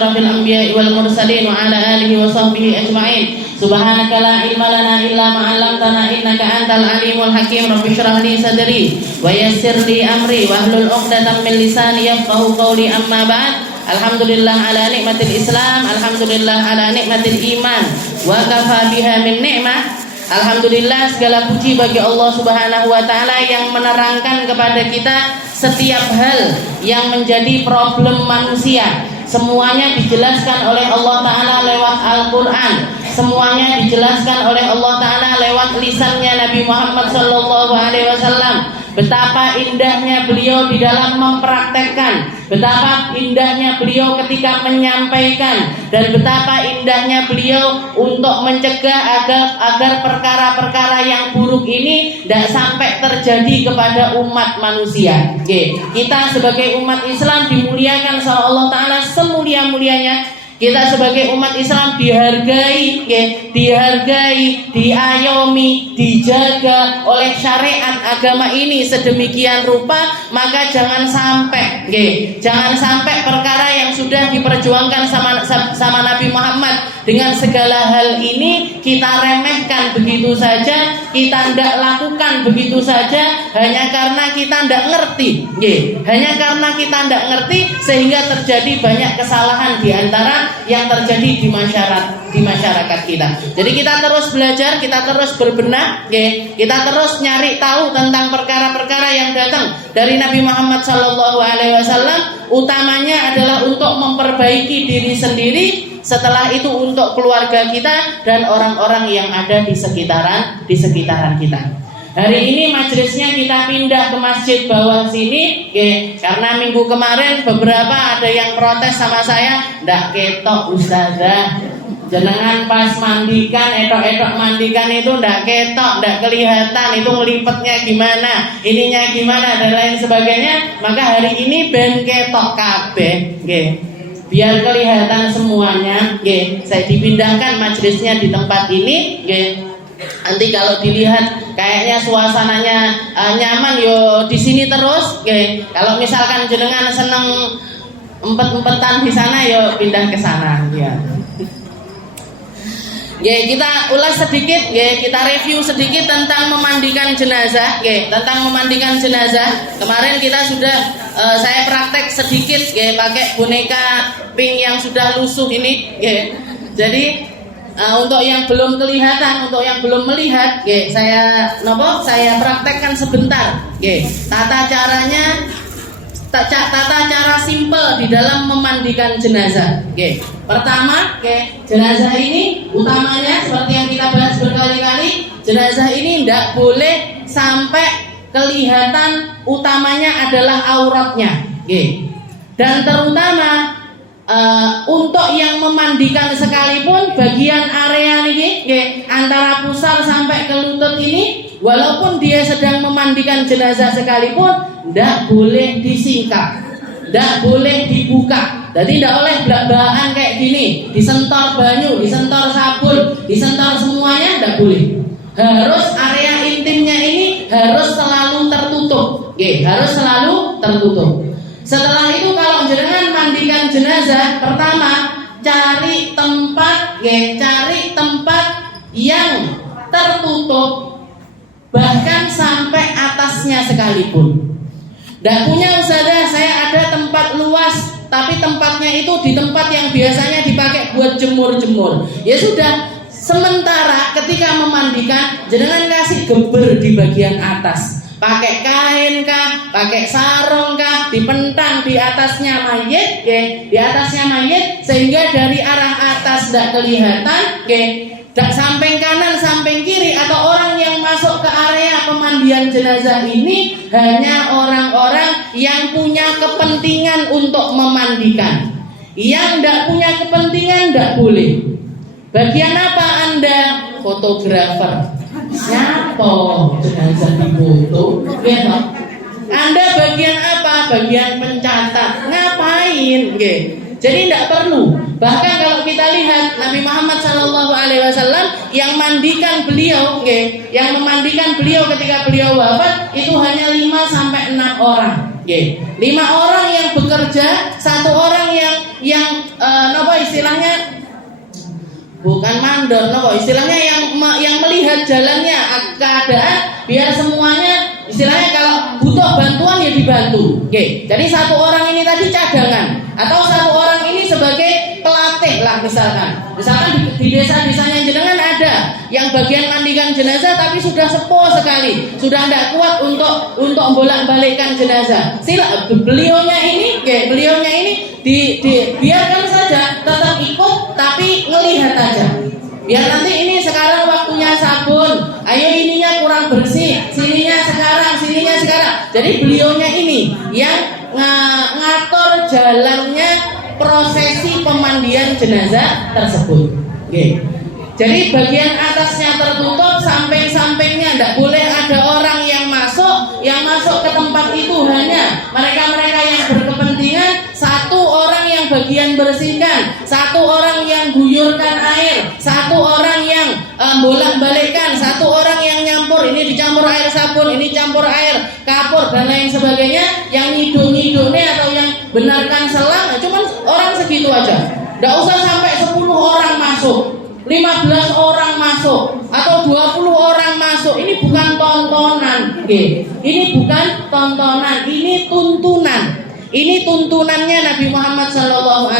Rabbil anbiya'i wal mursalin wa ala alihi wa sahbihi ajma'in. Subhanaka la ilma lana illa ma 'allamtana innaka antal alimul hakim. Rabbi shrah li sadri wa yassir li amri wa hlul 'uqdatam min lisani yafqahu qawli. Amma ba'd. Alhamdulillah ala nikmatil Islam, alhamdulillah ala nikmatil iman, wa kafa biha min ni'mah. Alhamdulillah, segala puji bagi Allah Subhanahu wa taala yang menerangkan kepada kita setiap hal yang menjadi problem manusia. Semuanya dijelaskan oleh Allah Ta'ala lewat Al-Quran. Semuanya dijelaskan oleh Allah Ta'ala lewat lisannya Nabi Muhammad SAW. Betapa indahnya beliau di dalam mempraktekkan, betapa indahnya beliau ketika menyampaikan, dan betapa indahnya beliau untuk mencegah agar perkara-perkara yang buruk ini tidak sampai terjadi kepada umat manusia. Kita sebagai umat Islam dimuliakan sama Allah Ta'ala semulia-mulianya. Kita sebagai umat Islam dihargai, diayomi, dijaga oleh syariat agama ini sedemikian rupa. Maka jangan sampai perkara yang sudah diperjuangkan sama Nabi Muhammad dengan segala hal ini kita remehkan begitu saja, kita tidak lakukan begitu saja hanya karena kita tidak ngerti. Hanya karena kita tidak ngerti sehingga terjadi banyak kesalahan di antara yang terjadi di masyarakat kita. Jadi kita terus belajar, kita terus berbenah, kita terus nyari tahu tentang perkara-perkara yang datang dari Nabi Muhammad SAW. Utamanya adalah untuk memperbaiki diri sendiri, setelah itu untuk keluarga kita dan orang-orang yang ada di sekitaran kita. Hari ini majelisnya kita pindah ke masjid bawah sini, karena minggu kemarin beberapa ada yang protes sama saya, ndak ketok ustazah, jenengan pas mandikan, etok-etok mandikan itu ndak ketok, ndak kelihatan, itu ngelipetnya gimana, ininya gimana dan lain sebagainya. Maka hari ini ben ketok kabeh, biar kelihatan semuanya, saya dipindahkan majelisnya di tempat ini, nanti kalau dilihat kayaknya suasananya nyaman, yo di sini terus. Kalau misalkan jenengan seneng empet-empetan di sana, yo pindah ke sana. Kita ulas sedikit, kita review sedikit tentang memandikan jenazah. Tentang memandikan jenazah kemarin kita sudah saya praktek sedikit, pakai boneka pink yang sudah lusuh ini. Jadi untuk yang belum kelihatan, untuk yang belum melihat, saya praktekkan sebentar. Tata cara simpel di dalam memandikan jenazah. Pertama, jenazah ini utamanya seperti yang kita bahas berkali-kali, jenazah ini tidak boleh sampai kelihatan utamanya adalah auratnya. Dan terutama untuk yang memandikan sekalipun, bagian area ini antara pusar sampai ke lutut ini, walaupun dia sedang memandikan jenazah sekalipun, tidak boleh disingkap, tidak boleh dibuka. Jadi tidak oleh belak-belakan kayak gini, disentor banyu, disentor sabun, disentor semuanya, tidak boleh. Harus area intimnya ini harus selalu tertutup, harus selalu tertutup. Setelah itu kalau jenengan mandikan jenazah, pertama cari tempat yang tertutup, bahkan sampai atasnya sekalipun. Tidak punya ustazah, saya ada tempat luas, tapi tempatnya itu di tempat yang biasanya dipakai buat jemur-jemur. Ya sudah, sementara ketika memandikan jenengan kasih geber di bagian atas. Pakai kain kah, pakai sarung kah, dipentang di atasnya mayit, di atasnya mayit, sehingga dari arah atas tidak kelihatan, samping kanan, samping kiri, atau orang yang masuk ke area pemandian jenazah ini hanya orang-orang yang punya kepentingan untuk memandikan. Yang tidak punya kepentingan tidak boleh. Bagian apa Anda? Fotografer. Siapa jenazah difoto? Anda bagian apa? Bagian pencatat. Ngapain? Jadi tidak perlu. Bahkan kalau kita lihat Nabi Muhammad SAW yang mandikan beliau, yang memandikan beliau ketika beliau wafat itu hanya 5-6 orang. 5 orang yang bekerja, 1 orang yang nopo istilahnya bukan mandor, nopo istilahnya yang melihat jalannya keadaan, biar semuanya istilahnya kalau butuh bantuan ya dibantu. Oke. Jadi satu orang ini tadi cadangan atau satu orang ini sebagai pelatih lah misalkan di desa-desanya jenengan ada yang bagian mandikan jenazah tapi sudah sepuh sekali, sudah tidak kuat untuk bolak-balikkan jenazah. Beliaunya ini biarkan saja, tetap ikut tapi ngelihat aja. Biar nanti ini sekarang waktunya sabun, ayo ininya kurang bersih, sininya sekarang. Jadi beliaunya ini yang ngatur jalannya prosesi pemandian jenazah tersebut. Oke. Jadi bagian atasnya tertutup, samping-sampingnya tidak boleh ada orang yang masuk ke tempat itu hanya mereka-mereka yang berkepentingan. Satu orang yang bagian bersihkan, satu orang yang guyurkan air, satu orang yang bolak-balikkan, satu orang yang nyampur, ini dicampur air sabun, ini campur air kapur dan lain sebagainya. Yang nyiduk-nyiduknya atau yang benarkan selang, cuman orang segitu aja. Tidak usah sampai 10 orang masuk, 15 orang masuk atau 20 orang masuk. Ini bukan tontonan, ini bukan tontonan, ini tuntunan. Ini tuntunannya Nabi Muhammad SAW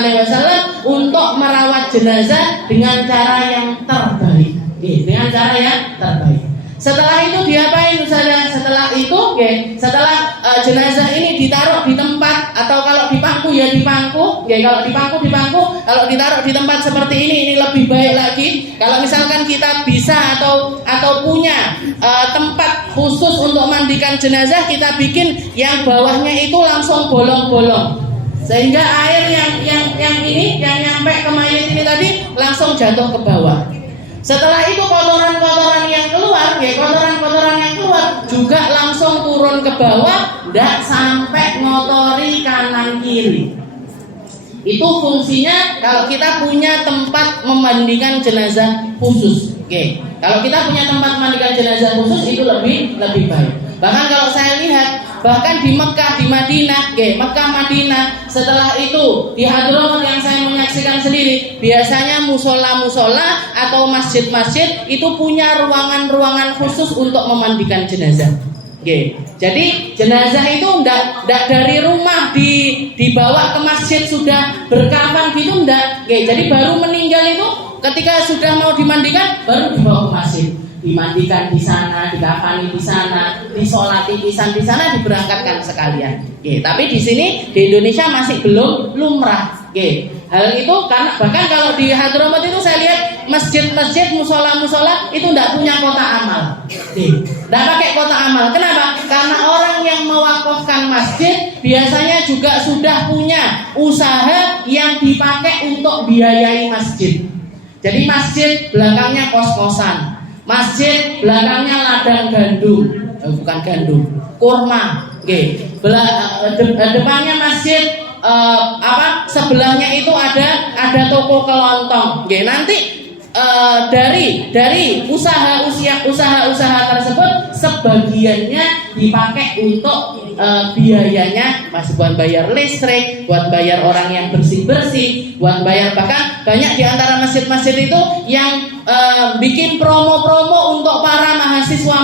untuk merawat jenazah dengan cara yang terbaik. Dengan cara yang terbaik. Setelah itu diapain Ustazah? Setelah itu, setelah jenazah ini ditaruh di tempat, atau kalau di pangku ya di pangku, kalau di pangku, kalau ditaruh di tempat seperti ini lebih baik lagi. Kalau misalkan kita bisa atau punya tempat khusus untuk mandikan jenazah, kita bikin yang bawahnya itu langsung bolong-bolong, sehingga air yang nyampe ke mayat ini tadi langsung jatuh ke bawah. Setelah itu kotoran-kotoran yang keluar juga langsung turun ke bawah, tidak sampai ngotori kanan kiri. Itu fungsinya kalau kita punya tempat memandikan jenazah khusus. Kalau kita punya tempat memandikan jenazah khusus itu lebih baik. Bahkan kalau saya lihat, bahkan di Mekah, di Madinah, Mekah, Madinah, setelah itu di Hadramut yang saya menyaksikan sendiri, biasanya musola-musola atau masjid-masjid itu punya ruangan-ruangan khusus untuk memandikan jenazah. Jadi jenazah itu ndak dari rumah dibawa ke masjid sudah berkafan gitu, ndak. Jadi baru meninggal itu ketika sudah mau dimandikan baru dibawa ke masjid, dimandikan di sana, dikafani di sana, disolati di sana, diberangkatkan sekalian. Tapi di sini di Indonesia masih belum lumrah. Hal itu karena bahkan kalau di Hadramut itu saya lihat masjid-masjid, musola-musola itu tidak punya kota amal. Tidak pakai kota amal. Kenapa? Karena orang yang mewakafkan masjid biasanya juga sudah punya usaha yang dipakai untuk biayai masjid. Jadi masjid belakangnya kos-kosan, masjid belakangnya ladang gandum, bukan gandum, kurma. Depannya masjid sebelahnya itu ada toko kelontong. Nanti dari usaha tersebut sebagiannya dipakai untuk biayanya masih buat bayar listrik, buat bayar orang yang bersih-bersih, buat bayar, bahkan banyak di antara masjid-masjid itu yang bikin promo-promo untuk para mahasiswa.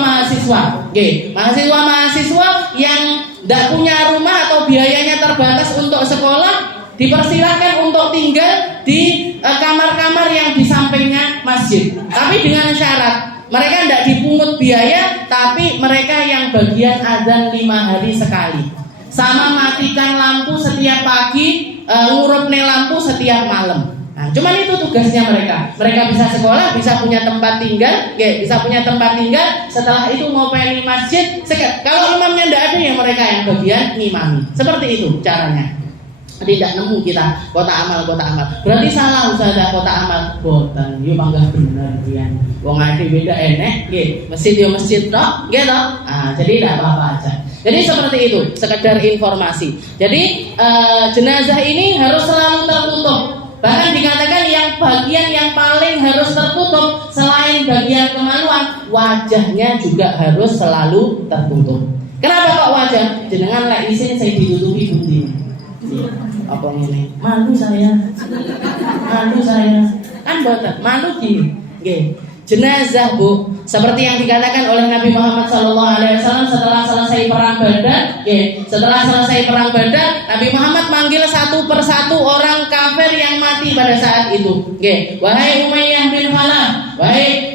Mahasiswa yang tidak punya rumah atau biayanya terbatas untuk sekolah, dipersilakan untuk tinggal di kamar-kamar yang di sampingnya masjid. Tapi dengan syarat mereka tidak dipungut biaya, tapi mereka yang bagian azan 5 hari sekali, sama matikan lampu setiap pagi, ngurupne lampu setiap malam. Nah, cuman itu tugasnya mereka. Mereka bisa sekolah, bisa punya tempat tinggal, Setelah itu mau pengen masjid. Kalau imamnya tidak ada, ya mereka yang bagian ngimami. Seperti itu caranya. Tidak nemu kita kota amal. Berarti salah Ustazah, kota amal boten. Yo panggah bener pian. Wong ade beda enek, Masjid yo masjid tok, gitu. Jadi tidak apa-apa aja. Jadi seperti itu, sekedar informasi. Jadi jenazah ini harus selalu tertutup. Bahkan dikatakan yang bagian yang paling harus tertutup selain bagian kemaluan, wajahnya juga harus selalu tertutup. Kenapa kok wajah? Jenengan lek isin saya ditutupi bukti. apa ngene? Malu saya. Kan boten, malu gini. Nggih. Jenazah, Bu, seperti yang dikatakan oleh Nabi Muhammad SAW setelah selesai perang Badar, setelah selesai perang Badar, Nabi Muhammad manggil satu persatu orang kafir yang mati pada saat itu. Wahai Umayyah bin Khalaf, wahai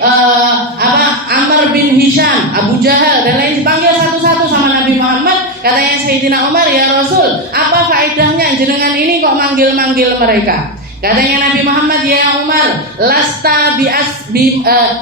Amr bin Hisham, Abu Jahal dan lain dipanggil satu-satu sama Nabi Muhammad. Katanya Sayyidina Umar, ya Rasul, apa faedahnya jenengan ini kok manggil-manggil mereka? Katanya Nabi Muhammad, ya Umar, lasta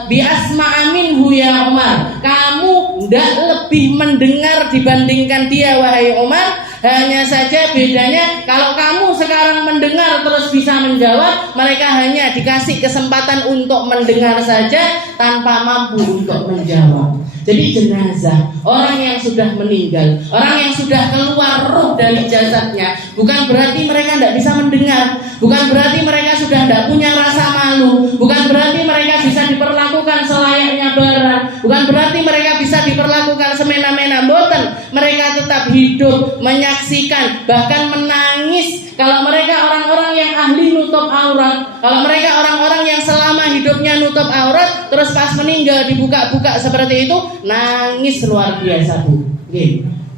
biasma'a minhu ya Umar. Kamu tidak lebih mendengar dibandingkan dia, wahai Umar. Hanya saja bedanya kalau kamu sekarang mendengar terus bisa menjawab, mereka hanya dikasih kesempatan untuk mendengar saja tanpa mampu untuk menjawab. Jadi jenazah, orang yang sudah meninggal, orang yang sudah keluar roh dari jasadnya, bukan berarti mereka tidak bisa mendengar, bukan berarti mereka sudah tidak punya rasa malu, bukan berarti mereka bisa diperlakukan selayaknya barang, bukan berarti mereka bisa diperlakukan semena-mena. Boten, mereka tetap hidup, menyaksikan, bahkan menangis. Kalau mereka orang-orang yang ahli nutup aurat, kalau mereka orang-orang yang selama hidupnya nutup aurat, terus pas meninggal dibuka-buka seperti itu, nangis luar biasa, Bu.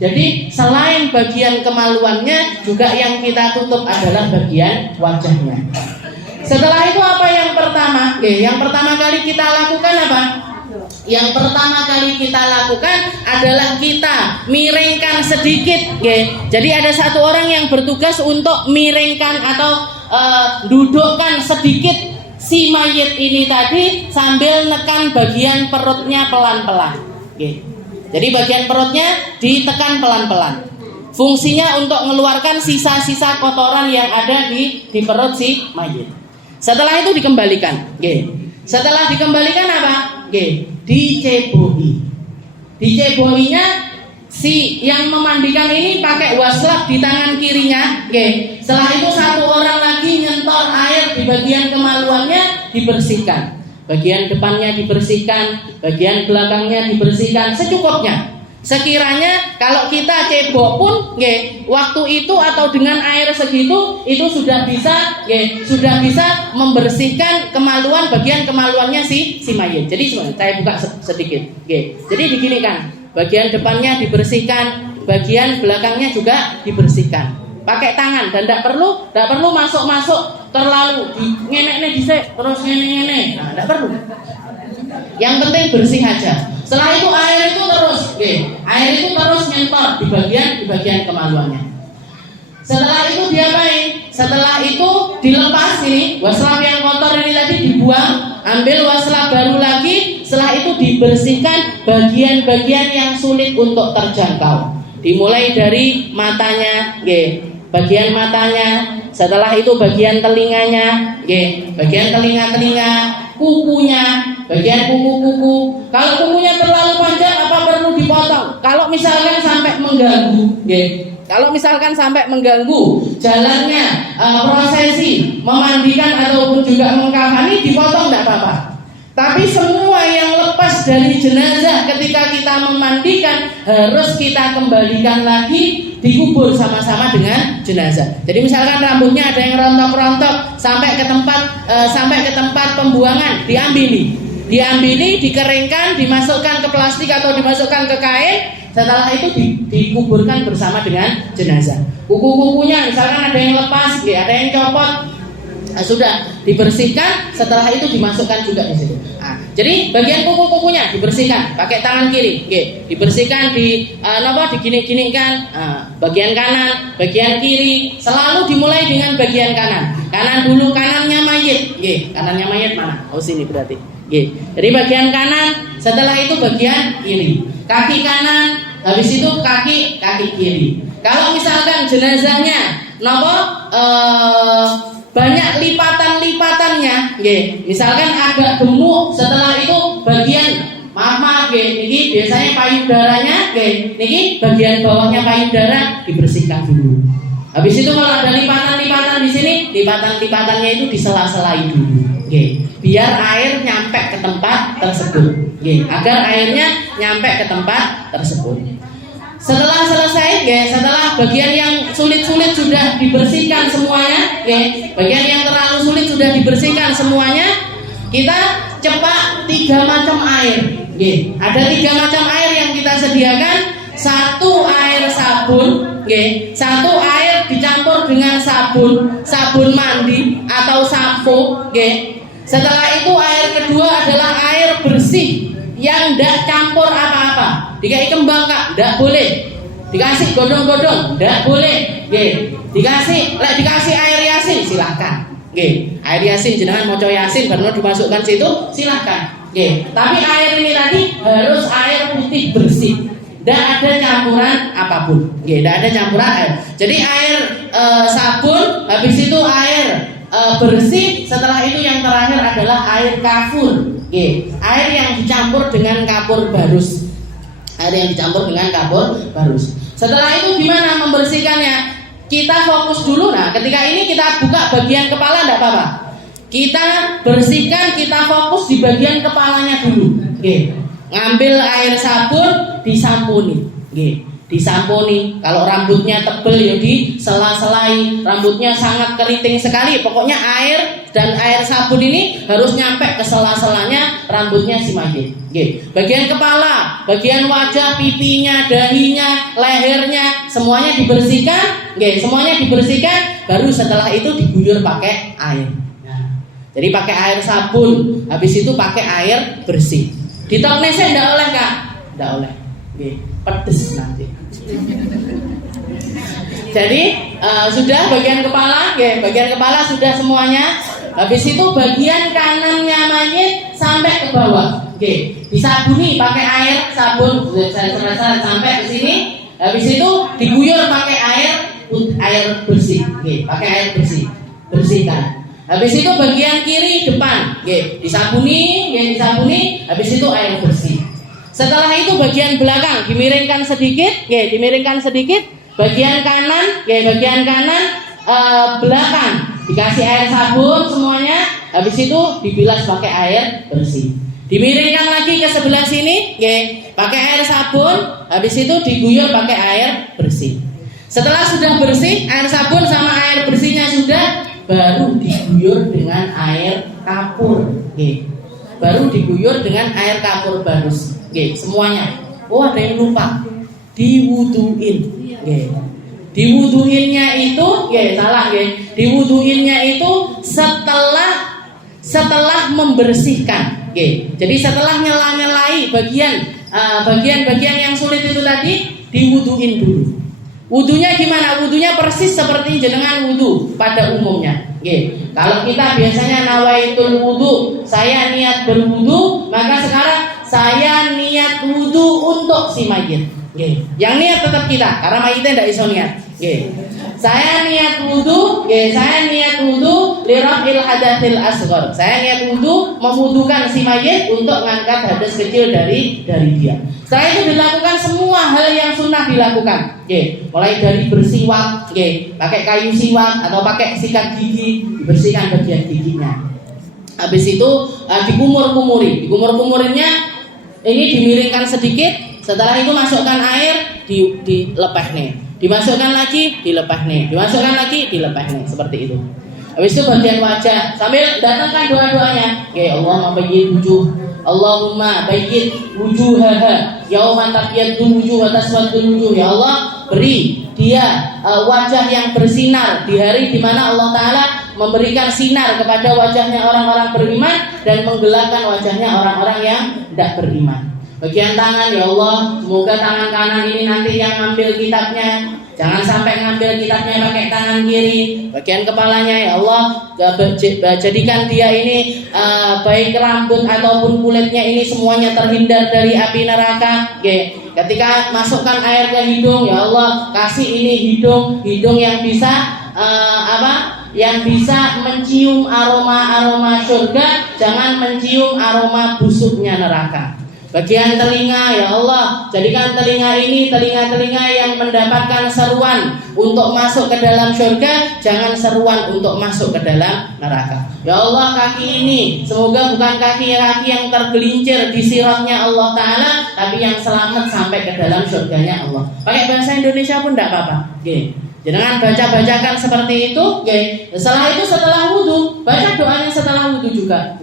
Jadi selain bagian kemaluannya, juga yang kita tutup adalah bagian wajahnya. Setelah itu apa yang pertama? Yang pertama kali kita lakukan apa? Yang pertama kali kita lakukan adalah kita miringkan sedikit. Jadi ada satu orang yang bertugas untuk miringkan atau dudukkan sedikit si mayit ini tadi sambil nekan bagian perutnya pelan-pelan. Jadi bagian perutnya ditekan pelan-pelan. Fungsinya untuk mengeluarkan sisa-sisa kotoran yang ada di perut si mayit. Setelah itu dikembalikan. Setelah dikembalikan apa? Dicebohi. Dicebohinya si yang memandikan ini pakai waslap di tangan kirinya. Setelah itu satu orang lagi nyentor air di bagian kemaluannya, dibersihkan. Bagian depannya dibersihkan, bagian belakangnya dibersihkan secukupnya. Sekiranya kalau kita cebok pun, waktu itu atau dengan air segitu itu sudah bisa membersihkan kemaluan, bagian kemaluannya si mayit. Jadi saya buka sedikit. Jadi diginikan, bagian depannya dibersihkan, bagian belakangnya juga dibersihkan. Pakai tangan dan tidak perlu masuk terlalu ngenek dhisik terus ngene. Nah, tidak perlu. Yang penting bersih aja. Setelah itu air itu terus nyentor di bagian kemaluannya. Setelah itu diapain? Setelah itu dilepas ini waslap yang kotor ini tadi dibuang, ambil waslap baru lagi. Setelah itu dibersihkan bagian-bagian yang sulit untuk terjangkau. Dimulai dari matanya, bagian matanya. Setelah itu bagian telinganya, bagian telinga, kukunya, bagian kuku. Kalau kukunya terlalu panjang apa perlu dipotong? Kalau misalkan sampai mengganggu, jalannya prosesi memandikan ataupun juga mengkafani, dipotong tidak apa-apa. Tapi semua yang lepas dari jenazah ketika kita memandikan harus kita kembalikan lagi, dikubur sama-sama dengan jenazah. Jadi misalkan rambutnya ada yang rontok-rontok sampai ke tempat pembuangan, diambili, dikeringkan, dimasukkan ke plastik atau dimasukkan ke kain. Setelah itu dikuburkan bersama dengan jenazah. Kuku-kukunya misalkan ada yang lepas, ada yang copot, sudah dibersihkan. Setelah itu dimasukkan juga di situ. Jadi bagian kuku-kukunya dibersihkan pakai tangan kiri, dibersihkan digini-ginikan. Bagian kanan, bagian kiri, selalu dimulai dengan bagian kanan. Kanan dulu, kanannya mayit, kanannya mayit mana? Oh sini berarti. Jadi bagian kanan, setelah itu bagian kiri. Kaki kanan, habis itu kaki kiri. Kalau misalkan jenazahnya banyak lipatan-lipatannya, misalkan agak gemuk, setelah itu bagian maaf, ini biasanya payudaranya, ini bagian bawahnya payudara dibersihkan dulu. Habis itu kalau ada lipatan-lipatan di sini, lipatan-lipatannya itu disela-selai dulu, biar air nyampe ke tempat tersebut, agar airnya nyampe ke tempat tersebut. Setelah selesai, setelah bagian yang sulit-sulit sudah dibersihkan semuanya, bagian yang terlalu sulit sudah dibersihkan semuanya, kita cepak 3 macam air. Ada 3 macam air yang kita sediakan. 1 air sabun, 1 air dicampur dengan sabun mandi atau sampo. Setelah itu air kedua adalah air bersih yang tidak campur apa-apa. Dikasih kembang kak, tidak boleh. Dikasih godong-godong, tidak boleh. Dikasih air yasin, silahkan. Air yasin, jenengan moco yasin baru dimasukkan situ, silahkan. Tapi air ini tadi harus air putih bersih. Tidak ada campuran apapun. Tidak ada campuran air. Jadi air sabun, habis itu air bersih. Setelah itu yang terakhir adalah air kafur. Air yang dicampur dengan kapur barus. Setelah itu gimana membersihkannya? Kita fokus dulu. Nah, ketika ini kita buka bagian kepala, tidak apa-apa. Kita bersihkan, kita fokus di bagian kepalanya dulu. Ngambil air sabun, disampuni. Disampuni. Kalau rambutnya tebel ya disela-selai. Rambutnya sangat keriting sekali. Pokoknya air dan air sabun ini harus nyampe ke sela-selanya rambutnya si mayit. Bagian kepala, bagian wajah, pipinya, dahinya, lehernya, semuanya dibersihkan. Semuanya dibersihkan. Baru setelah itu diguyur pakai air. Jadi pakai air sabun, habis itu pakai air bersih. Ditoknesnya tidak oleh kak, tidak oleh. Pedes nanti. Jadi sudah bagian kepala sudah semuanya. Habis itu bagian kanannya mayit sampai ke bawah. Disabuni pakai air sabun sampai ke sini. Habis itu diguyur pakai air bersih. Pakai air bersih, bersihkan. Habis itu bagian kiri depan, disabuni. Habis itu air bersih. Setelah itu bagian belakang dimiringkan sedikit. Bagian kanan, belakang dikasih air sabun semuanya. Habis itu dibilas pakai air bersih. Dimiringkan lagi ke sebelah sini, pakai air sabun. Habis itu diguyur pakai air bersih. Setelah sudah bersih, air sabun sama air bersihnya sudah, baru diguyur dengan air kapur. Baru diguyur dengan air kapur barus. Semuanya. Oh, ada yang lupa. Diwuduin. Diwuduinnya itu, diwuduinnya itu setelah membersihkan. Jadi setelah nyela-nyelai bagian yang sulit itu tadi, diwuduin dulu. Wudunya gimana? Wudunya persis seperti jenengan wudu pada umumnya. Kalau kita biasanya nawaitul wudu, saya niat berwudu, maka sekarang saya niat wudu untuk si mayit. Yang niat tetap kita, karena mayitnya tidak iso niat. Saya niat wudu, lirafil hadatsil asghar. Saya niat wudu memwudukan si mayit untuk mengangkat hadas kecil dari dia. Setelah itu dilakukan semua hal yang sunnah dilakukan. Mulai dari bersiwak, pakai kayu siwak atau pakai sikat gigi, dibersihkan bagian giginya. Habis itu dikumur-kumuri. Dikumur-kumurinya ini dimiringkan sedikit. Setelah itu masukkan air, dilepeh nih. Dimasukkan lagi, dilepeh nih. Dimasukkan lagi, dilepeh nih. Seperti itu. Habis itu bagian wajah, sambil datangkan doa-doanya. Allahumma bayyid wujuh, Allahumma bayyid wujuhaha yauma tabyaddu wujuh wa taswaddu wujuh. Ya Allah, beri dia wajah yang bersinar di hari di mana Allah Ta'ala memberikan sinar kepada wajahnya orang-orang beriman dan menggelapkan wajahnya orang-orang yang tidak beriman. Bagian tangan, ya Allah, semoga tangan kanan ini nanti yang ngambil kitabnya, jangan sampai ngambil kitabnya pakai tangan kiri. Bagian kepalanya, ya Allah, jadikan dia ini baik rambut ataupun kulitnya ini semuanya terhindar dari api neraka. Ketika masukkan air ke hidung, ya Allah, kasih ini hidung yang bisa yang bisa mencium aroma surga, jangan mencium aroma busuknya neraka. Bagian telinga, ya Allah, jadikan telinga ini telinga-telinga yang mendapatkan seruan untuk masuk ke dalam surga, jangan seruan untuk masuk ke dalam neraka. Ya Allah, kaki ini semoga bukan kaki-kaki yang tergelincir di siratnya Allah Ta'ala, tapi yang selamat sampai ke dalam surganya Allah. Pakai bahasa Indonesia pun tidak apa-apa. Jangan baca-bacakan seperti itu. Setelah itu, setelah wudu, baca doanya setelah wudu juga.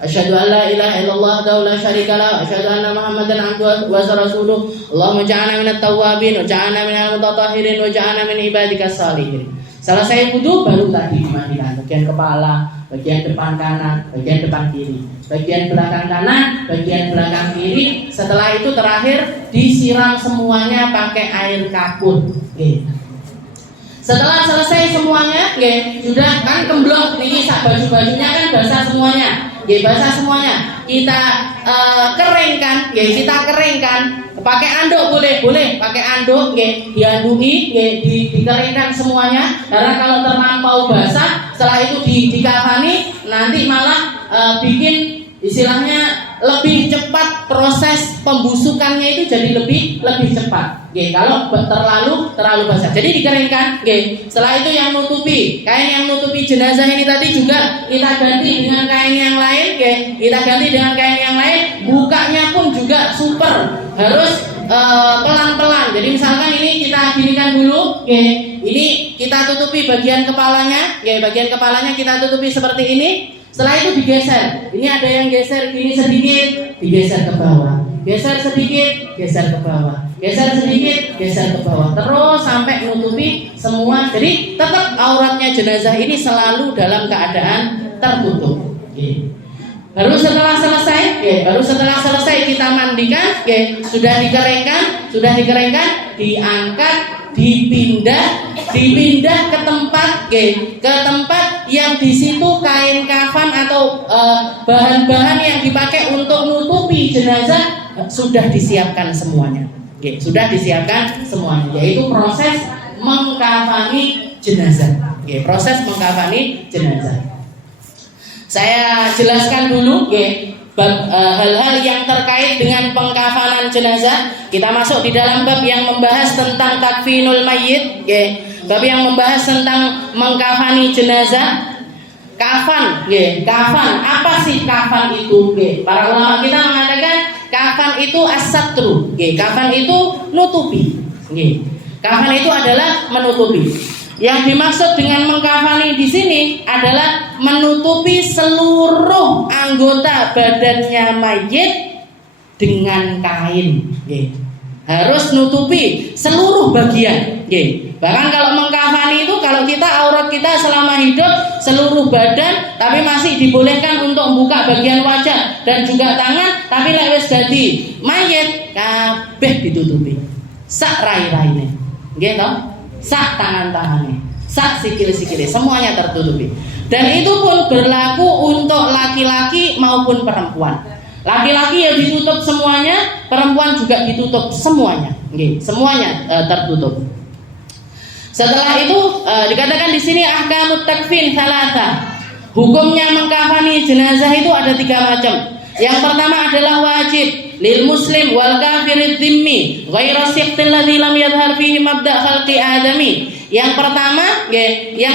Asyhadu an la ilaha illallah wa la syarika lahu, asyhadu anna Muhammadan abduhu wa rasuluh. Allahumma ja'alna minat tawwabin wa ja'alna minal mutatahhirin wa ja'alna min ibadikas shalihin. Selesai wudu baru tadi dimandikan bagian kepala, bagian depan kanan, bagian depan kiri, bagian belakang kanan, bagian belakang kiri. Setelah itu terakhir disiram semuanya pakai air kapur. Setelah selesai semuanya, sudah kan kemblok nih, baju-bajunya kan basah semuanya, basah semuanya. Kita keringkan, kita keringkan. Pakai anduk boleh pakai anduk, diandui, dikeringkan semuanya. Karena kalau terlampau basah, setelah itu dikafani, nanti malah bikin istilahnya lebih cepat proses pembusukannya itu jadi lebih cepat. Kalau terlalu basah. Jadi dikeringkan. Setelah itu yang nutupi, kain yang nutupi jenazah ini tadi juga kita ganti dengan kain yang lain. Kita ganti dengan kain yang lain. Bukanya pun juga super, harus pelan-pelan. Jadi misalkan ini kita ginikan dulu. Ini kita tutupi bagian kepalanya. Bagian kepalanya kita tutupi seperti ini. Setelah itu digeser. Ini ada yang geser gini sedikit, digeser ke bawah. Geser sedikit, geser ke bawah. Geser sedikit, geser ke bawah. Terus sampai menutupi semua. Jadi tetap auratnya jenazah ini selalu dalam keadaan tertutup. Baru setelah selesai kita mandikan, sudah dikeringkan, diangkat, dipindah ke tempat yang di situ kain kafan atau bahan-bahan yang dipakai untuk nutupi jenazah sudah disiapkan semuanya. Sudah disiapkan semuanya, yaitu proses mengkafani jenazah. Proses mengkafani jenazah. Saya jelaskan dulu hal-hal yang terkait dengan pengkafanan jenazah. Kita masuk di dalam bab yang membahas tentang takfinul mayyit, bab yang membahas tentang mengkafani jenazah. Kafan, kafan. Apa sih kafan itu? Para ulama kita mengatakan kafan itu as-satru. Kafan itu nutupi. Kafan itu adalah menutupi. Yang dimaksud dengan mengkafani di sini adalah menutupi seluruh anggota badannya mayit dengan kain. Harus nutupi seluruh bagian. Bahkan kalau mengkafani itu, kalau kita aurat kita selama hidup seluruh badan, tapi masih dibolehkan untuk membuka bagian wajah dan juga tangan, tapi lek wis dadi mayit kabeh ditutupi. Sak rai-raine. Nggih toh? Sak tangan-tangannya, sak sikil-sikilnya, semuanya tertutupi. Dan itu pun berlaku untuk laki-laki maupun perempuan. Laki-laki ya ditutup semuanya, perempuan juga ditutup semuanya. Semuanya tertutup. Setelah itu dikatakan di sini ahkamut takfin thalatha. Hukumnya mengkafani jenazah itu ada 3 macam. Yang pertama adalah wajib lil muslim wal kafirid dhimmi ghairu siqtil ladzi lam yadhhar fihi mabda' khalqi adami. Yang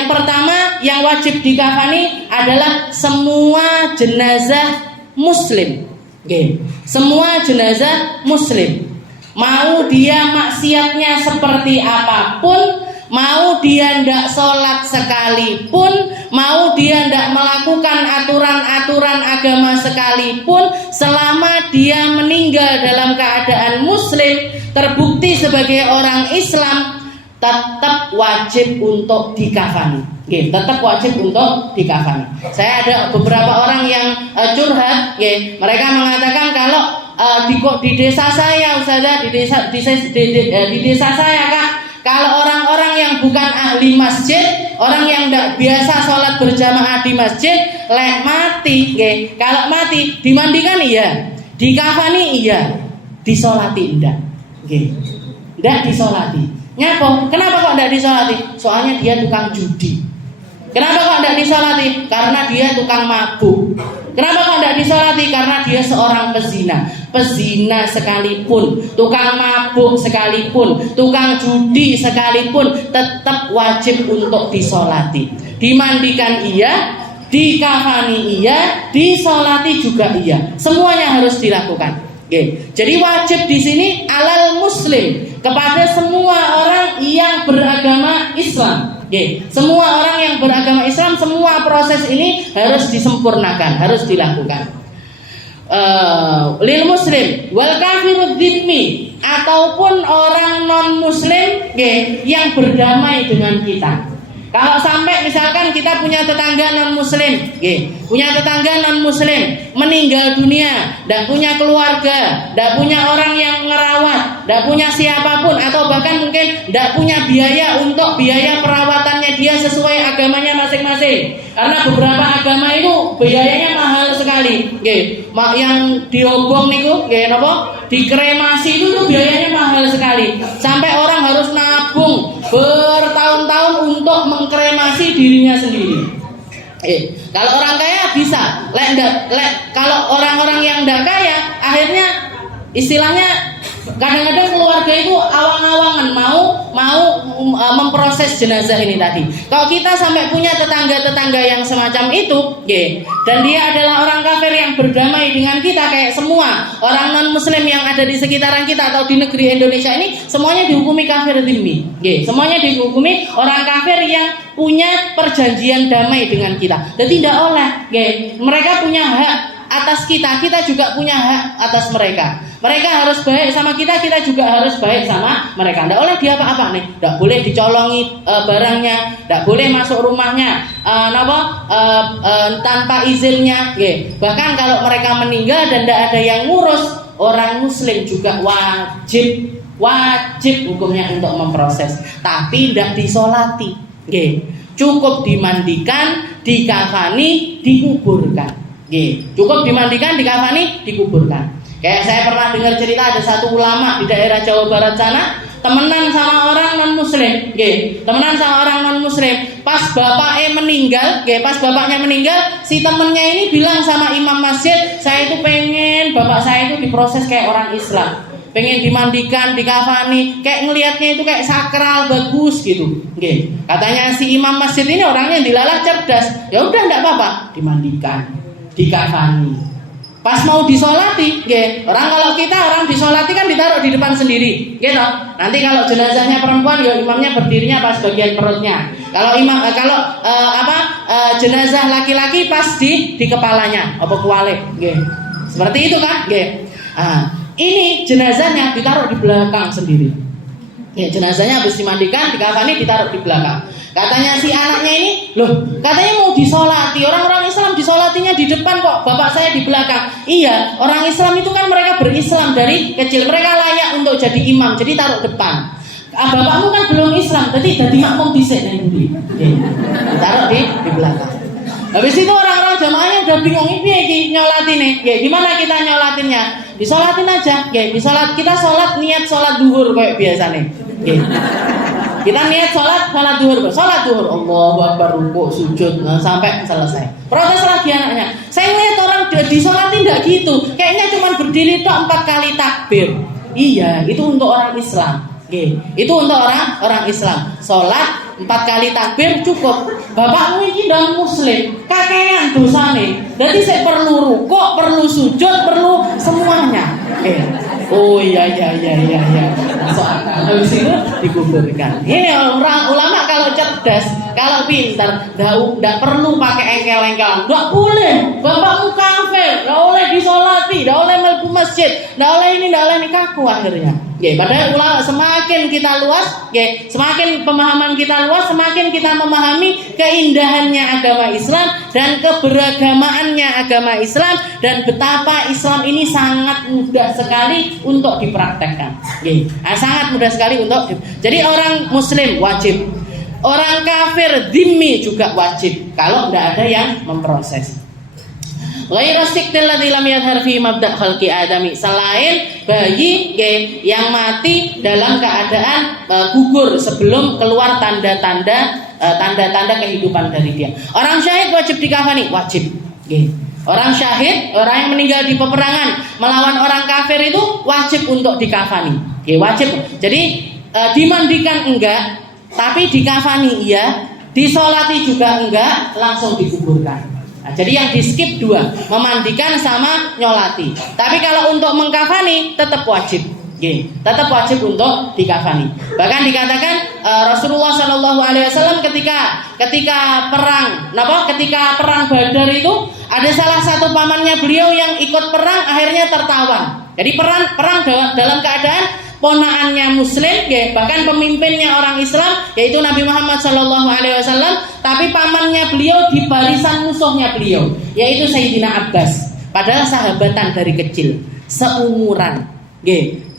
pertama yang wajib dikafani adalah semua jenazah muslim. Semua jenazah muslim. Mau dia maksiatnya seperti apapun, mau dia ndak sholat sekalipun, mau dia ndak melakukan aturan-aturan agama sekalipun, selama dia meninggal dalam keadaan muslim, terbukti sebagai orang Islam, tetap wajib untuk dikafani. Tetap wajib untuk dikafani. Saya ada beberapa orang yang curhat, mereka mengatakan kalau di desa saya, Ustazah, di desa saya Kak, kalau orang-orang yang bukan ahli masjid, orang yang tidak biasa sholat berjamaah di masjid, lek mati, kalau mati dimandikan iya, dikafani iya, disolati enggak, enggak disolati. Nyapa? Kenapa kok enggak disolati? Soalnya dia tukang judi. Kenapa kok enggak disolati? Karena dia tukang mabuk. Kenapa kok tidak disolati? Karena dia seorang pezina. Pezina sekalipun, tukang mabuk sekalipun, tukang judi sekalipun, tetap wajib untuk disolati. Dimandikan iya, dikafani iya, disolati juga iya. Semuanya harus dilakukan. Oke. Jadi wajib di sini alal muslim, kepada semua orang yang beragama Islam. Semua orang yang beragama Islam, semua proses ini harus disempurnakan, harus dilakukan. Lil muslim wal kafirud dhimmi, ataupun orang non muslim yang berdamai dengan kita. Kalau sampai misalkan kita punya tetangga non muslim, punya tetangga non muslim meninggal dunia, tidak punya keluarga, tidak punya orang yang ngerawat, tidak punya siapapun, atau bahkan mungkin tidak punya biaya untuk biaya perawatannya dia sesuai agamanya masing-masing. Karena beberapa agama itu biayanya mahal sekali. Yang diobong niku, dikremasi itu biayanya mahal sekali. Sampai orang harus nabung bertahun-tahun untuk mengkremasi dirinya sendiri. Kalau orang kaya bisa, kalau orang-orang yang tidak kaya, akhirnya istilahnya kadang-kadang keluarga itu awang-awangan mau memproses jenazah ini tadi. Kalau kita sampai punya tetangga-tetangga yang semacam itu, dan dia adalah orang kafir yang berdamai dengan kita, kayak semua orang non muslim yang ada di sekitaran kita atau di negeri Indonesia ini, semuanya dihukumi kafir dhimmi. Semuanya dihukumi orang kafir yang punya perjanjian damai dengan kita. Jadi tidak oleh, mereka punya hak atas kita, kita juga punya hak atas mereka. Mereka harus baik sama kita, kita juga harus baik sama mereka. Tidak boleh dia apa-apa nih, tidak boleh dicolongi barangnya, tidak boleh masuk rumahnya tanpa izinnya. Bahkan kalau mereka meninggal dan tidak ada yang ngurus, orang muslim juga wajib hukumnya untuk memproses, tapi tidak disolati. Cukup dimandikan, dikafani, dikuburkan. Cukup dimandikan, dikafani, dikuburkan. Kayak saya pernah dengar cerita, ada satu ulama di daerah Jawa Barat sana temenan sama orang non muslim, temenan sama orang non muslim. Pas bapaknya meninggal, si temennya ini bilang sama imam masjid, saya itu pengen bapak saya itu diproses kayak orang Islam, pengen dimandikan, dikafani, kayak ngelihatnya itu kayak sakral, bagus gitu. Katanya si imam masjid ini orangnya dilalah cerdas, ya udah enggak apa-apa, dimandikan, dikafani. Pas mau disolati, orang disolati kan ditaruh di depan sendiri, Nanti kalau jenazahnya perempuan, ya imamnya berdirinya pas bagian perutnya. Kalau jenazah laki-laki pas di kepalanya, apa kualik, seperti itu kan, ini jenazahnya ditaruh di belakang sendiri. Jenazahnya habis dimandikan, dikafani, ditaruh di belakang. Katanya si anaknya ini, katanya mau disolati. Orang-orang Islam disolatinya di depan kok, bapak saya di belakang. Iya, orang Islam itu kan mereka berislam dari kecil, mereka layak untuk jadi imam, jadi taruh depan. Bapakmu kan belum Islam, jadi makmum dhisik nanti. Taruh di belakang. Habis itu orang-orang jamaahnya udah bingung, ini nyolatin nih. Gimana kita nyolatinnya? Disolatin aja, kita sholat niat sholat duhur kayak biasa nih. Kita niat sholat duhur, Allahu Akbar, rukuk, sujud, sampai selesai. Protes lagi anaknya. Saya lihat orang disolatin tidak gitu, kayaknya cuma berdiri tok 4 kali takbir. Iya, itu untuk orang Islam. Itu untuk orang Islam. Sholat 4 kali takbir cukup. Bapakmu ini dan muslim, kakean dosane. Jadi saya perlu rukuk, perlu sujud, perlu semuanya. Oh iya. Habis itu dikuburkan. Ini orang ulama kalau cerdas, kalau pintar, tidak perlu pakai engkel-engkel. Tidak boleh. Bapakmu kafir, tidak boleh disolati, tidak boleh mlebu masjid, tidak boleh ini, kaku akhirnya. Padahal ulama semakin kita luas, semakin pemahaman kita luas, semakin kita memahami keindahannya agama Islam dan keberagamaannya agama Islam, dan betapa Islam ini sangat mudah sekali untuk dipraktekkan. Sangat mudah sekali untuk. Jadi orang muslim wajib, orang kafir dhimmi juga wajib kalau tidak ada yang memproses. Ghairu siktil ladzi lam yadhhar fi mabda' khalqi adami, selain bayi yang mati dalam keadaan gugur sebelum keluar tanda-tanda kehidupan dari dia. Orang syahid wajib dikafani, wajib. Orang syahid, orang yang meninggal di peperangan melawan orang kafir itu wajib untuk dikafani. Wajib. Jadi dimandikan enggak, tapi dikafani iya, disolati juga enggak, langsung dikuburkan. Nah, jadi yang di skip 2, memandikan sama nyolati. Tapi kalau untuk mengkafani tetap wajib. Tetap wajib untuk dikafani. Bahkan dikatakan Rasulullah SAW ketika perang Badar itu ada salah satu pamannya beliau yang ikut perang akhirnya tertawan. Jadi perang dalam keadaan ponaannya muslim, bahkan pemimpinnya orang Islam yaitu Nabi Muhammad SAW, tapi pamannya beliau di barisan musuhnya beliau yaitu Sayyidina Abbas. Padahal sahabatan dari kecil, seumuran,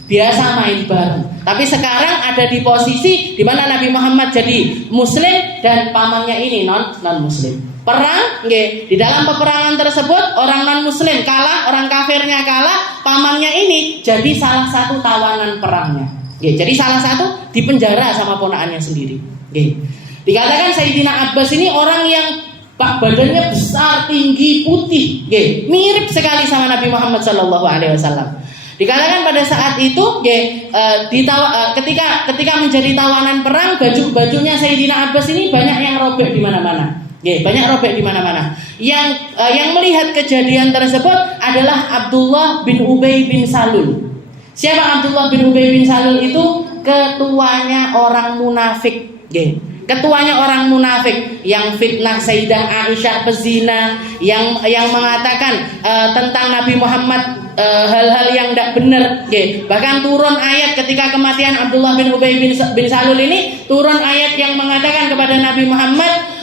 biasa main bareng. Tapi sekarang ada di posisi di mana Nabi Muhammad jadi muslim dan pamannya ini non muslim. Perang, di dalam peperangan tersebut orang non muslim kalah, orang kafirnya kalah, pamannya ini jadi salah satu tawanan perangnya. Jadi salah satu dipenjara sama ponakannya sendiri. Dikatakan Sayyidina Abbas ini orang yang badannya besar, tinggi, putih, mirip sekali sama Nabi Muhammad SAW. Dikatakan pada saat itu, ketika menjadi tawanan perang, baju-bajunya Sayyidina Abbas ini banyak yang robek di mana-mana. Banyak robek di mana-mana. Yang melihat kejadian tersebut adalah Abdullah bin Ubay bin Salul. Siapa Abdullah bin Ubay bin Salul itu? Ketuanya orang munafik. Ketuanya orang munafik yang fitnah Sayyidah Aisyah pezina, yang mengatakan tentang Nabi Muhammad hal-hal yang tidak benar. Bahkan turun ayat ketika kematian Abdullah bin Ubay bin Salul ini, turun ayat yang mengatakan kepada Nabi Muhammad,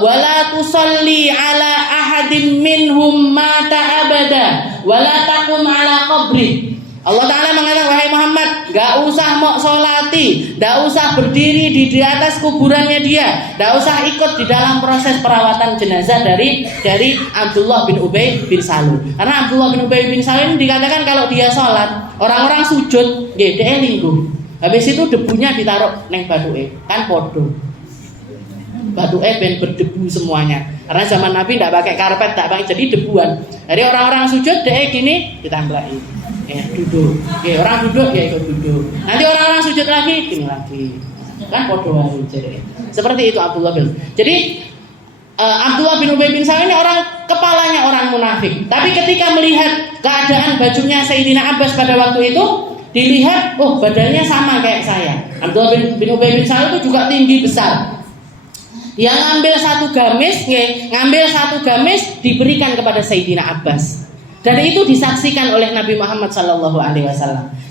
wala tusalli ala ahadim minhum mata abada wala taqum ala qabri. Allah Ta'ala mengatakan, wahai Muhammad, gak usah mau solati, gak usah berdiri di atas kuburannya dia, gak usah ikut di dalam proses perawatan jenazah dari Abdullah bin Ubay bin Salul. Karena Abdullah bin Ubay bin Salul ini dikatakan kalau dia sholat, orang-orang sujud, dia lingguh. Habis itu debunya ditaruh neng batuke, kan podo. Batuke ben berdebu semuanya. Karena zaman Nabi tidak pakai karpet, tidak pakai, jadi debuan. Jadi orang-orang sujud, dia gini ditambahi. Duduk. Orang duduk ya ikut duduk. Nanti orang-orang sujud lagi, gini lagi. Kan podo wae. Seperti itu Abdullah bin. Jadi Abdullah bin Ubay bin Salul ini kepalanya orang munafik. Tapi ketika melihat keadaan bajunya Sayyidina Abbas pada waktu itu, dilihat, oh badannya sama kayak saya. Abdullah bin Ubay bin Salul itu juga tinggi besar. Yang ngambil satu gamis diberikan kepada Sayyidina Abbas. Dan itu disaksikan oleh Nabi Muhammad SAW.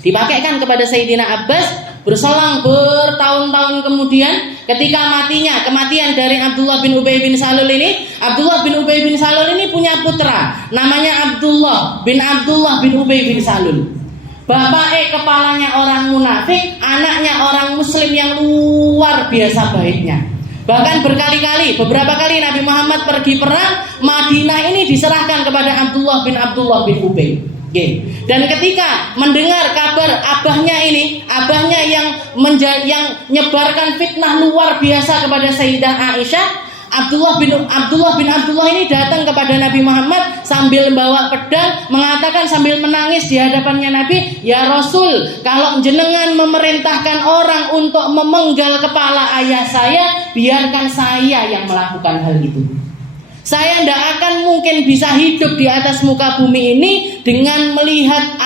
Dipakaikan kepada Sayyidina Abbas. Berselang bertahun-tahun kemudian, ketika kematian dari Abdullah bin Ubay bin Salul ini, Abdullah bin Ubay bin Salul ini punya putra, namanya Abdullah bin Ubay bin Salul. Bapaknya kepalanya orang munafik, anaknya orang muslim yang luar biasa baiknya. Bahkan beberapa kali Nabi Muhammad pergi perang, Madinah ini diserahkan kepada Abdullah bin Ubay. Dan ketika mendengar kabar abahnya yang menyebarkan fitnah luar biasa kepada Sayyidah Aisyah, Abdullah ini datang kepada Nabi Muhammad sambil membawa pedang, mengatakan sambil menangis di hadapannya Nabi, ya Rasul, kalau jenengan memerintahkan orang untuk memenggal kepala ayah saya, biarkan saya yang melakukan hal itu. Saya tidak akan mungkin bisa hidup di atas muka bumi ini dengan melihat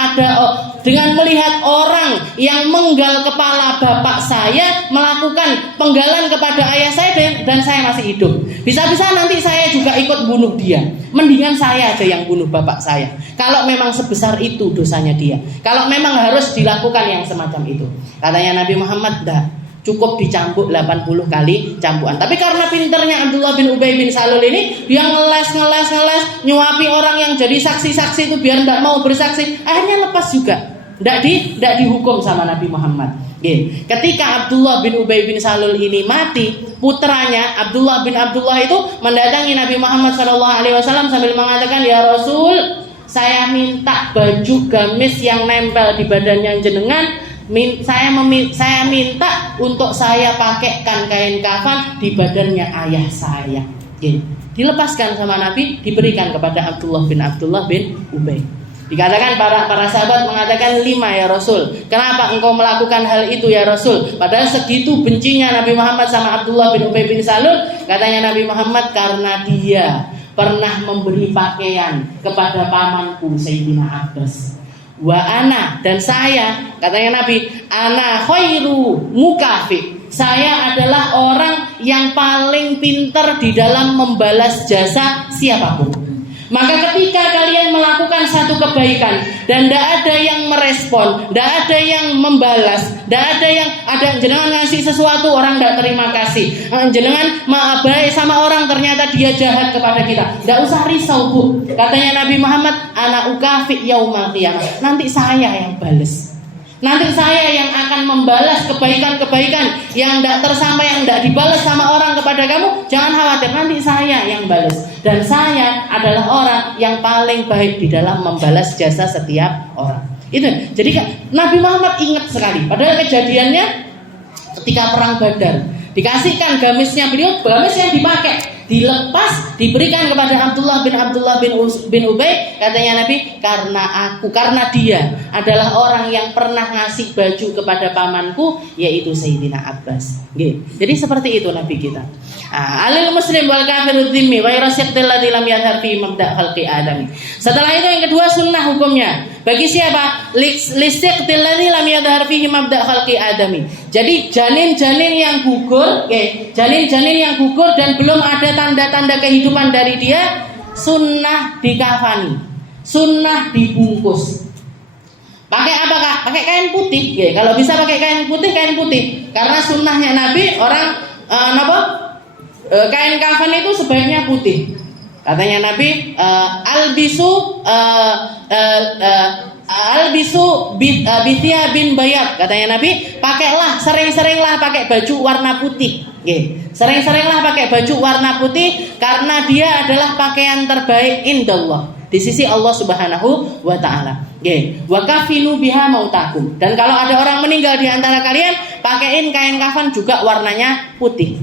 orang yang menggal kepala bapak saya, melakukan penggalan kepada ayah saya dan saya masih hidup. Bisa-bisa nanti saya juga ikut bunuh dia. Mendingan saya aja yang bunuh bapak saya. Kalau memang sebesar itu dosanya dia. Kalau memang harus dilakukan yang semacam itu. Katanya Nabi Muhammad, dah cukup dicambuk 80 kali cambukan. Tapi karena pinternya Abdullah bin Ubay bin Salul ini, dia ngeles, nyuapi orang yang jadi saksi-saksi itu biar tidak mau bersaksi, akhirnya lepas juga. Tidak dihukum sama Nabi Muhammad. Ketika Abdullah bin Ubay bin Salul ini mati, putranya Abdullah itu mendatangi Nabi Muhammad SAW sambil mengatakan, ya Rasul, saya minta baju gamis yang nempel di badannya jenengan. Saya minta untuk saya pakaikan kain kafan di badannya ayah saya. dilepaskan sama Nabi, diberikan kepada Abdullah bin Ubay. Dikatakan para sahabat mengatakan 5 ya Rasul. Kenapa engkau melakukan hal itu ya Rasul? Padahal segitu bencinya Nabi Muhammad sama Abdullah bin Ubay bin Salul. Katanya Nabi Muhammad, karena dia pernah memberi pakaian kepada pamanku Sayyidina Abbas. Wa ana, dan saya, katanya Nabi, ana khairu mukafi. Saya adalah orang yang paling pintar di dalam membalas jasa siapapun. Maka ketika kalian melakukan satu kebaikan dan tidak ada yang merespon, tidak ada yang membalas, tidak ada yang jenengan ngasih sesuatu orang tidak terima kasih, jenengan baik sama orang ternyata dia jahat kepada kita, tidak usah risau bu. Katanya Nabi Muhammad, ana ukafi yaumal qiyamah, nanti saya yang balas. Nanti saya yang akan membalas kebaikan-kebaikan yang tidak tersampai, yang tidak dibalas sama orang kepada kamu. Jangan khawatir, nanti saya yang balas. Dan saya adalah orang yang paling baik di dalam membalas jasa setiap orang. Itu. Jadi Nabi Muhammad ingat sekali. Padahal kejadiannya ketika perang Badar, dikasihkan gamisnya beliau, gamis yang dipakai dilepas, diberikan kepada Abdullah bin Ubay. Katanya Nabi, karena dia adalah orang yang pernah ngasih baju kepada pamanku, yaitu Sayyidina Abbas. Jadi seperti itu Nabi kita. Alil muslim wal kafirud dhimmi wa yarasyaqtil ladzi lam yadhhar fi mabda' khalqi adami. Setelah itu yang kedua sunnah hukumnya. Bagi siapa? Listiqtil ladzi lam yadhhar fi mabda' khalqi adami. Jadi janin-janin yang gugur, janin-janin yang gugur dan belum ada tanda-tanda kehidupan dari dia, sunnah dikafani, sunnah dibungkus. Pakai apa kak? Pakai kain putih. Kalau bisa pakai kain putih. Karena sunnahnya Nabi orang kain kafan itu sebaiknya putih. Katanya Nabi, albisu bithia bin bayat. Katanya Nabi, pakailah sering-seringlah pakai baju warna putih. Sering-seringlah pakai baju warna putih karena dia adalah pakaian terbaik indallah, di sisi Allah Subhanahu wa taala. Wa kafinu biha mautakum. Dan kalau ada orang meninggal di antara kalian, pakaiin kain kafan juga warnanya putih.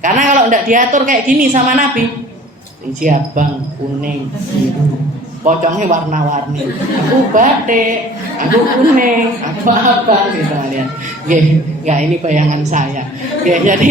Karena kalau tidak diatur kayak gini sama Nabi, hijau, abang, kuning, biru, pocongnya warna-warni. Aku batik, aku kuning, aku apa gitu kalian. Nggak, ini bayangan saya. Jadi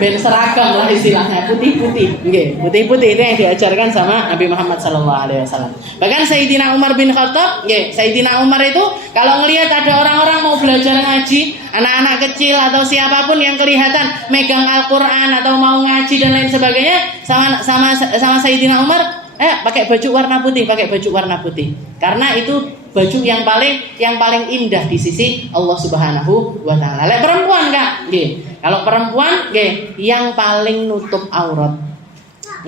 ben seragam lah istilahnya, putih-putih. Putih-putih itu yang diajarkan sama Nabi Muhammad SAW. Bahkan Sayyidina Umar bin Khattab, Sayyidina Umar itu kalau ngelihat ada orang-orang mau belajar ngaji, anak-anak kecil atau siapapun yang kelihatan megang Al-Quran atau mau ngaji dan lain sebagainya, sama Sayyidina Umar, pakai baju warna putih, karena itu baju yang paling indah di sisi Allah Subhanahu wa taala. Lek perempuan Kak, kalau perempuan yang paling nutup aurat,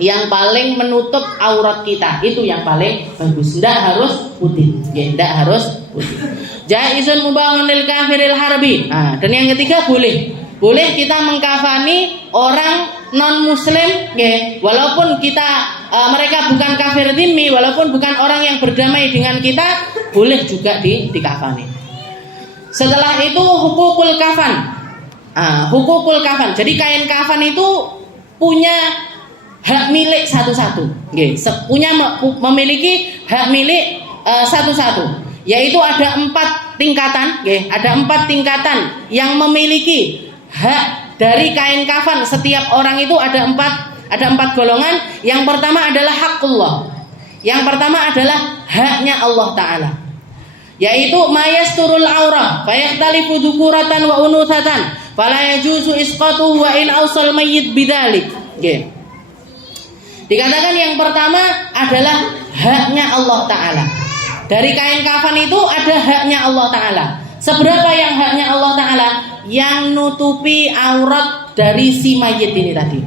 yang paling menutup aurat kita, itu yang paling bagus. Tidak harus putih, tidak harus putih. Jaizun mubahun lil kafiril harbi. Dan yang ketiga boleh kita mengkafani orang non muslim, walaupun mereka bukan kafir dhimmi, walaupun bukan orang yang berdamai dengan kita, boleh juga dikafani. Setelah itu hukukul kafan. Hukukul kafan. Jadi kain kafan itu punya hak milik satu-satu. Memiliki hak milik satu-satu. Yaitu ada 4 tingkatan. Ada 4 tingkatan yang memiliki hak dari kain kafan. Setiap orang itu ada 4 golongan. Yang pertama adalah hakullah. Yang pertama adalah haknya Allah Ta'ala, yaitu mayasturul aurah fayakhtalifu dzukuratan wa unutsatan fala yajuzu isqatuhu wa in awsal mayyit bidzalik. Dikatakan yang pertama adalah haknya Allah Ta'ala. Dari kain kafan itu ada haknya Allah Ta'ala. Seberapa yang haknya Allah Ta'ala? Yang nutupi aurat dari si mayit ini tadi.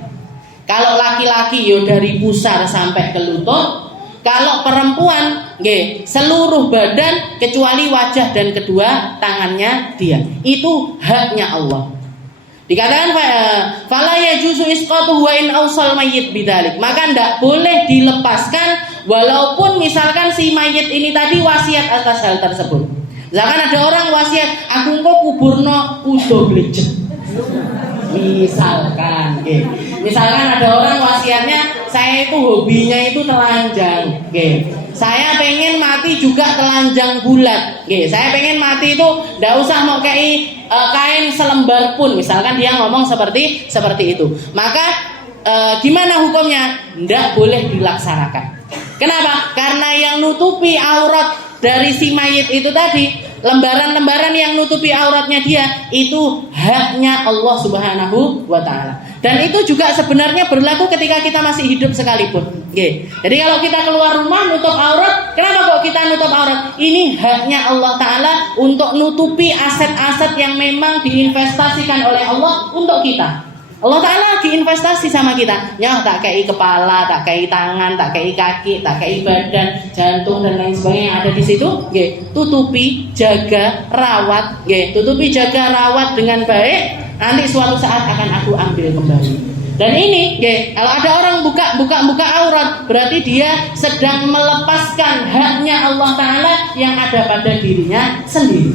Kalau laki-laki dari pusar sampai ke lutut. Kalau perempuan, seluruh badan kecuali wajah dan kedua tangannya dia. Itu haknya Allah. Dikatakan fala yajuzu isqatuhu wa in awsal mayyit bidzalik. Maka tidak boleh dilepaskan walaupun misalkan si mayit ini tadi wasiat atas hal tersebut. Misalkan ada orang wasiat, aku kok kuburno udo blejet. Misalkan ada orang wasiatnya, saya itu hobinya itu telanjang. Saya pengen mati juga telanjang bulat. Saya pengen mati itu nggak usah mau kain selembar pun. Misalkan dia ngomong seperti itu. Maka gimana hukumnya? Nggak boleh dilaksanakan. Kenapa? Karena yang nutupi aurat dari si mayit itu tadi, lembaran-lembaran yang nutupi auratnya dia, itu haknya Allah Subhanahu wa Ta'ala. Dan itu juga sebenarnya berlaku ketika kita masih hidup sekalipun. Jadi kalau kita keluar rumah nutup aurat, kenapa kok kita nutup aurat? Ini haknya Allah Ta'ala untuk nutupi aset-aset yang memang diinvestasikan oleh Allah untuk kita. Allah Ta'ala lagi investasi sama kita. Ya, tak kei kepala, tak kei tangan, tak kei kaki, tak kei badan, jantung dan lain sebagainya yang ada di situ. Tutupi, jaga, rawat. Tutupi, jaga, rawat dengan baik. Nanti suatu saat akan aku ambil kembali. Dan ini, kalau ada orang buka aurat, berarti dia sedang melepaskan haknya Allah Ta'ala yang ada pada dirinya sendiri.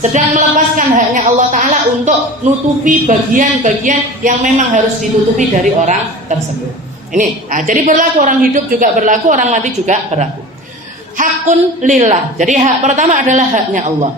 Sedang melepaskan haknya Allah Ta'ala untuk nutupi bagian-bagian yang memang harus ditutupi dari orang tersebut. Ini, jadi berlaku orang hidup juga berlaku, orang mati juga berlaku. Hakun lillah. Jadi hak pertama adalah haknya Allah.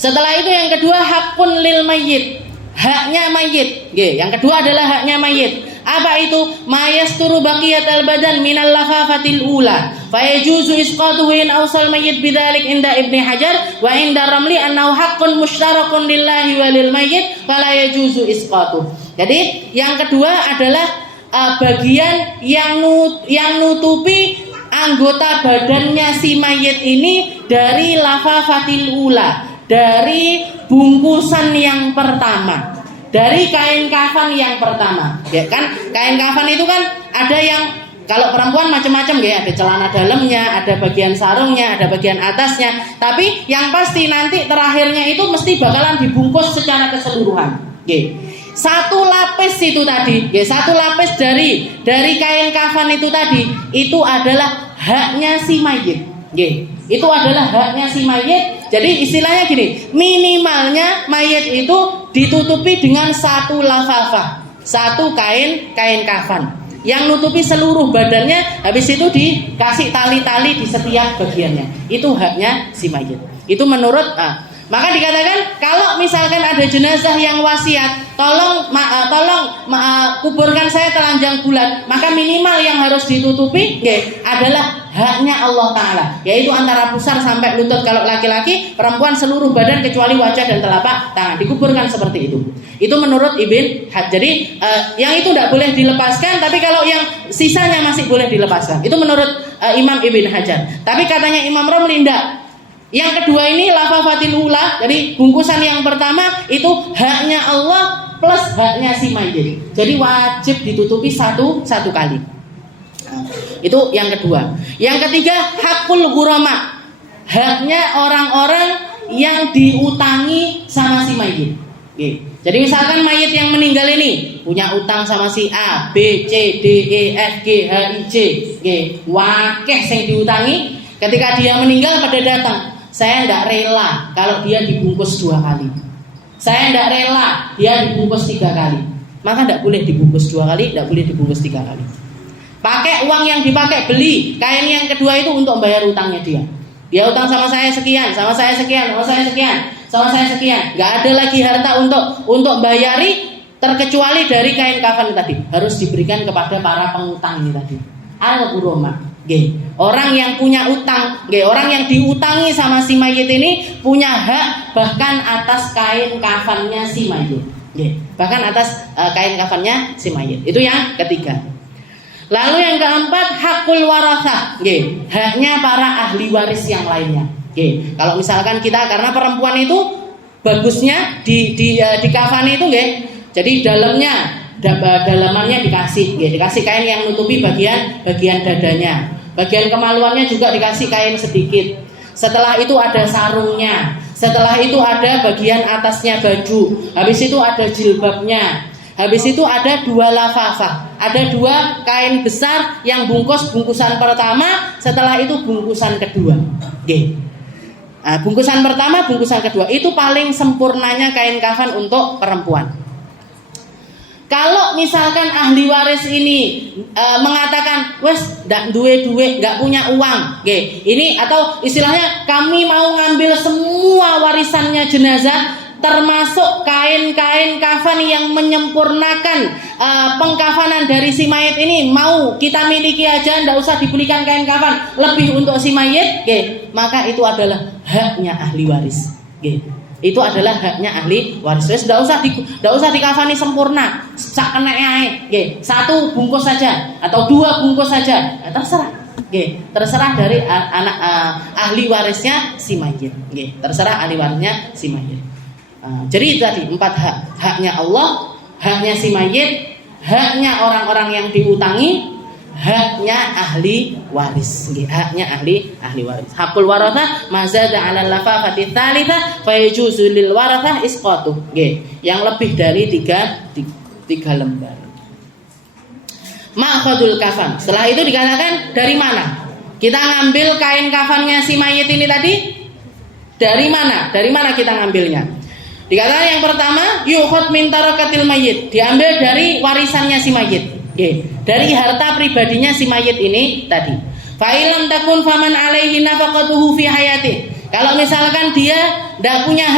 Setelah itu yang kedua hakun lil mayyit. Haknya mayit. Yang kedua adalah haknya mayit. Apa itu? Mayasturu baqiyatal badan minal lafafatil ula. Fayajuzu isqatuhu in awsal mayyit bidzalik inda Ibnu Hajar wa inda Ramli annahu haqqun mushtarakun lillahi walil mayyit fala yajuzu isqatuh. Jadi yang kedua adalah bagian yang nutupi anggota badannya si mayit ini dari lafafatil ula, dari bungkusan yang pertama, dari kain kafan yang pertama. Kan kain kafan itu kan ada yang kalau perempuan macam-macam ada celana dalamnya, ada bagian sarungnya, ada bagian atasnya. Tapi yang pasti nanti terakhirnya itu mesti bakalan dibungkus secara keseluruhan. Satu lapis itu tadi, satu lapis dari kain kafan itu tadi, itu adalah haknya si mayit. Itu adalah haknya si mayit. Jadi istilahnya gini, minimalnya mayit itu ditutupi dengan satu lafafah, satu kain kafan yang nutupi seluruh badannya. Habis itu dikasih tali-tali di setiap bagiannya. Itu haknya si mayit. Itu menurut maka dikatakan kalau misalkan ada jenazah yang wasiat, tolong kuburkan saya telanjang bulat, maka minimal yang harus ditutupi adalah haknya Allah Ta'ala, yaitu antara pusar sampai lutut kalau laki-laki, perempuan seluruh badan kecuali wajah dan telapak tangan, dikuburkan seperti itu. Itu menurut Ibn Hajar. Jadi yang itu tidak boleh dilepaskan, tapi kalau yang sisanya masih boleh dilepaskan. Itu menurut Imam Ibn Hajar. Tapi katanya Imam Romli tidak. Yang kedua ini lafafatil ula, jadi bungkusan yang pertama itu haknya Allah plus haknya si mayit. Jadi wajib ditutupi satu kali. Itu yang kedua. Yang ketiga hakul ghurama. Haknya orang-orang yang diutangi sama si mayit. Jadi misalkan mayit yang meninggal ini punya utang sama si A, B, C, D, E, F, G, H, I, J. Wakeh sing diutangi, ketika dia meninggal pada datang, saya tidak rela kalau dia dibungkus 2 kali. Saya tidak rela dia dibungkus 3 kali. Maka tidak boleh dibungkus 2 kali, tidak boleh dibungkus 3 kali. Pakai uang yang dipakai beli kain yang kedua itu untuk bayar utangnya dia. Dia utang sama saya sekian, sama saya sekian, sama saya sekian, sama saya sekian. Gak ada lagi harta untuk bayari terkecuali dari kain kafan tadi. Harus diberikan kepada para pengutang ini tadi. Al-ghurama. Orang yang punya utang, orang yang diutangi sama si mayit ini punya hak bahkan atas kain kafannya si mayit. Bahkan atas kain kafannya si mayit. Itu yang ketiga. Lalu yang keempat hakul warathah. Haknya para ahli waris yang lainnya. Kalau misalkan kita, karena perempuan itu bagusnya di kafan itu jadi dalamannya dikasih kain yang nutupi bagian dadanya. Bagian kemaluannya juga dikasih kain sedikit. Setelah itu ada sarungnya. Setelah itu ada bagian atasnya baju. Habis itu ada jilbabnya. Habis itu ada 2 lafafah. Ada 2 kain besar yang bungkusan pertama. Setelah itu bungkusan kedua. Bungkusan pertama, bungkusan kedua. Itu paling sempurnanya kain kafan untuk perempuan. Kalau misalkan ahli waris ini mengatakan, wes ndak duwe duit, nggak punya uang, ini atau istilahnya kami mau ngambil semua warisannya jenazah, termasuk kain-kain kafan yang menyempurnakan pengkafanan dari si mayit ini mau kita miliki aja, ndak usah dibelikan kain kafan lebih untuk si mayit, maka itu adalah haknya ahli waris. Itu adalah haknya ahli waris. Tidak usah dikafani sempurna, sak keneke ae. Satu bungkus saja atau 2 bungkus saja. Terserah. Terserah dari anak ahli warisnya si mayit. Terserah ahli warisnya si mayit. Jadi tadi 4 hak. Haknya Allah, haknya si mayit, haknya orang-orang yang diutangi, haknya ahli waris. Haknya ahli waris. Hakul waratha mazada 'ala lafafati tsalitsa fa yajuzu lil waratha isqatu. Yang lebih dari 3 lembar. Ma'khadul kafan. Setelah itu dikatakan dari mana? Kita ngambil kain kafannya si mayit ini tadi dari mana? Dari mana kita ngambilnya? Dikatakan yang pertama yukhad min tarakatil mayyit, diambil dari warisannya si mayit. Dari harta pribadinya si mayit ini tadi. Fa ilam takun faman alaihi nafaqatuhu fi hayati. Kalau misalkan dia tidak punya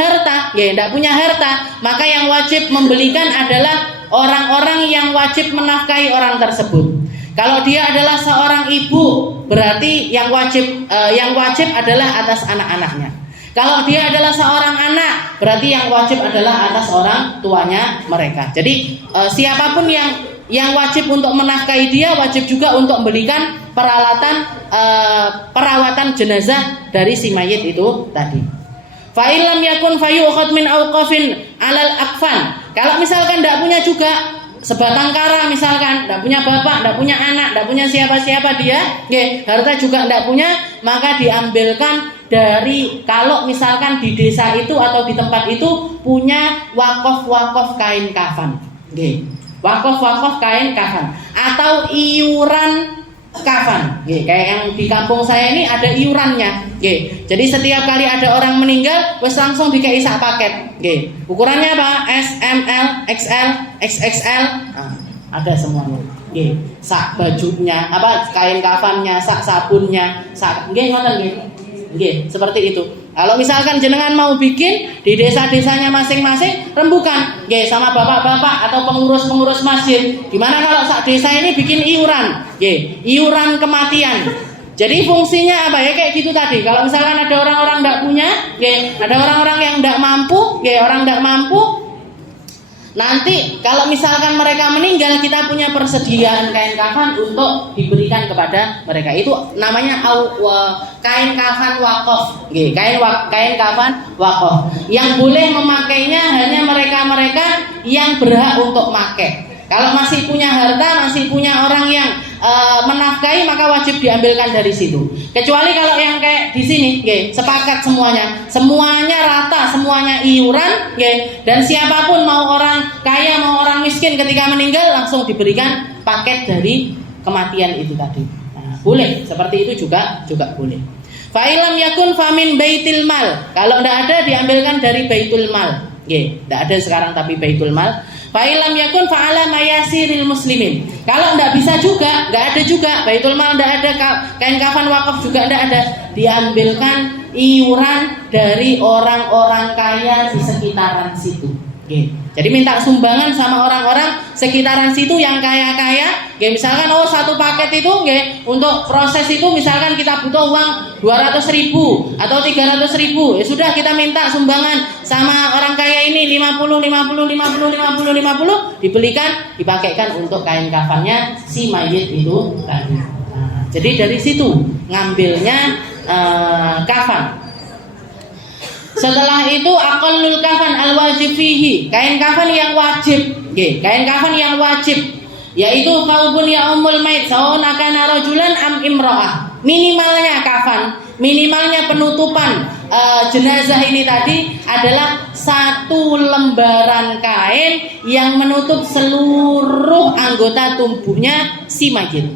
harta, maka yang wajib membelikan adalah orang-orang yang wajib menafkahi orang tersebut. Kalau dia adalah seorang ibu, berarti yang wajib adalah atas anak-anaknya. Kalau dia adalah seorang anak, berarti yang wajib adalah atas orang tuanya mereka. Jadi siapapun yang wajib untuk menafkahi dia, wajib juga untuk membelikan perawatan jenazah dari si mayit itu tadi. Fa illam yakun fayu'khad min auqafin 'alal akfan. Kalau misalkan tidak punya juga sebatang kara, misalkan tidak punya bapak, tidak punya anak, tidak punya siapa-siapa dia, harta juga tidak punya, maka diambilkan dari, kalau misalkan di desa itu atau di tempat itu punya wakaf kain kafan. Wakaf kain kafan atau iuran kafan. Kayak yang di kampung saya ini ada iurannya. Jadi setiap kali ada orang meninggal, wes langsung dikei sak paket. Ukurannya apa? S, M, L, XL, XXL. Ada semuanya. Sak bajunya, kain kafannya, sak sabunnya, sak ngoten seperti itu. Kalau misalkan jenengan mau bikin di desa-desanya masing-masing, rembukan sama bapak-bapak atau pengurus-pengurus masjid. Gimana kalau sak desa ini bikin iuran, iuran kematian. Jadi fungsinya apa ya, kayak gitu tadi. Kalau misalkan ada orang-orang tidak punya, ada orang-orang yang tidak mampu, nanti kalau misalkan mereka meninggal, kita punya persediaan kain kafan untuk diberikan kepada mereka. Itu namanya kain kafan wakaf. Kain kafan wakaf. Yang boleh memakainya hanya mereka-mereka yang berhak untuk pakai. Kalau masih punya harta, masih punya orang yang menafkahi, maka wajib diambilkan dari situ. Kecuali kalau yang kayak di sini, sepakat semuanya rata, semuanya iuran, dan siapapun mau orang kaya mau orang miskin ketika meninggal langsung diberikan paket dari kematian itu tadi. Nah, boleh seperti itu juga boleh. Fa'ilam yakun famin baitil mal. Kalau tidak ada diambilkan dari baitul mal. Tidak ada sekarang tapi baitul mal. Fa'ilam yakun fa'ala mayasiril muslimin. Kalau tidak bisa juga, tidak ada juga baitul mal, tidak ada kain kafan wakaf juga tidak ada, diambilkan iuran dari orang-orang kaya di sekitaran situ. Jadi minta sumbangan sama orang-orang sekitaran situ yang kaya-kaya. Misalkan satu paket itu untuk proses itu misalkan kita butuh uang 200.000 atau 300.000. Ya sudah, kita minta sumbangan sama orang kaya ini 50 dibelikan, dipakaikan untuk kain kafannya si mayit itu tadi. Nah, jadi dari situ ngambilnya kafan. Setelah itu aqallul kafan al-wajib fihi, kain kafan yang wajib. Kain kafan yang wajib yaitu faubun ya umul mayit saun akana rajulan am imra'ah. Minimalnya kafan, minimalnya penutupan jenazah ini tadi adalah 1 lembaran kain yang menutup seluruh anggota tubuhnya si mayit.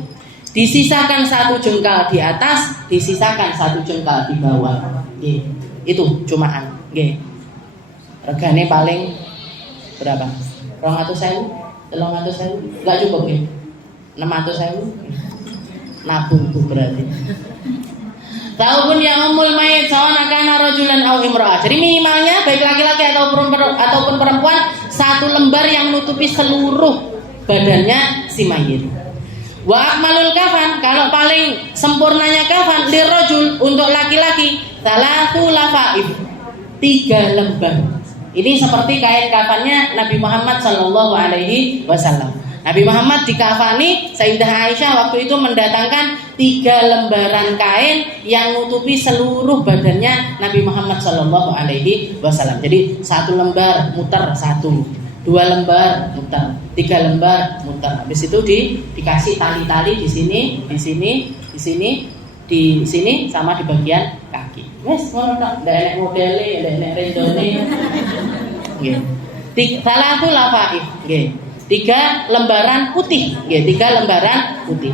Disisakan 1 jengkal di atas, disisakan 1 jengkal di bawah. Itu cumaan. Regane paling berapa? 200.000. 300.000 nggak cukup ya? 600.000 nabung tuh berarti. Taupun yang umul mayit sawan akan rajulan au imra'ah. Jadi minimalnya baik laki-laki ataupun perempuan 1 lembar yang menutupi seluruh badannya si mayit. Wa akmalul kafan, kalau paling sempurnanya kafan lirrajul untuk laki-laki 3 lafaif, 3 lembar. Ini seperti kain kafannya Nabi Muhammad sallallahu alaihi wasallam. Nabi Muhammad dikafani, Sayyidah Aisyah waktu itu mendatangkan 3 lembaran kain yang menutupi seluruh badannya Nabi Muhammad sallallahu alaihi wasallam. Jadi 1 lembar muter 1, 2 lembar muter, 3 lembar muter. Habis itu dikasih tali-tali di sini, di sini, di sini, di sini sama di bagian kaki. Wes ngono tok, ndak enek modele, ndak enek rendone. Nggih. 3 lafaif, nggih. 3 lembaran putih, nggih, 3 lembaran putih.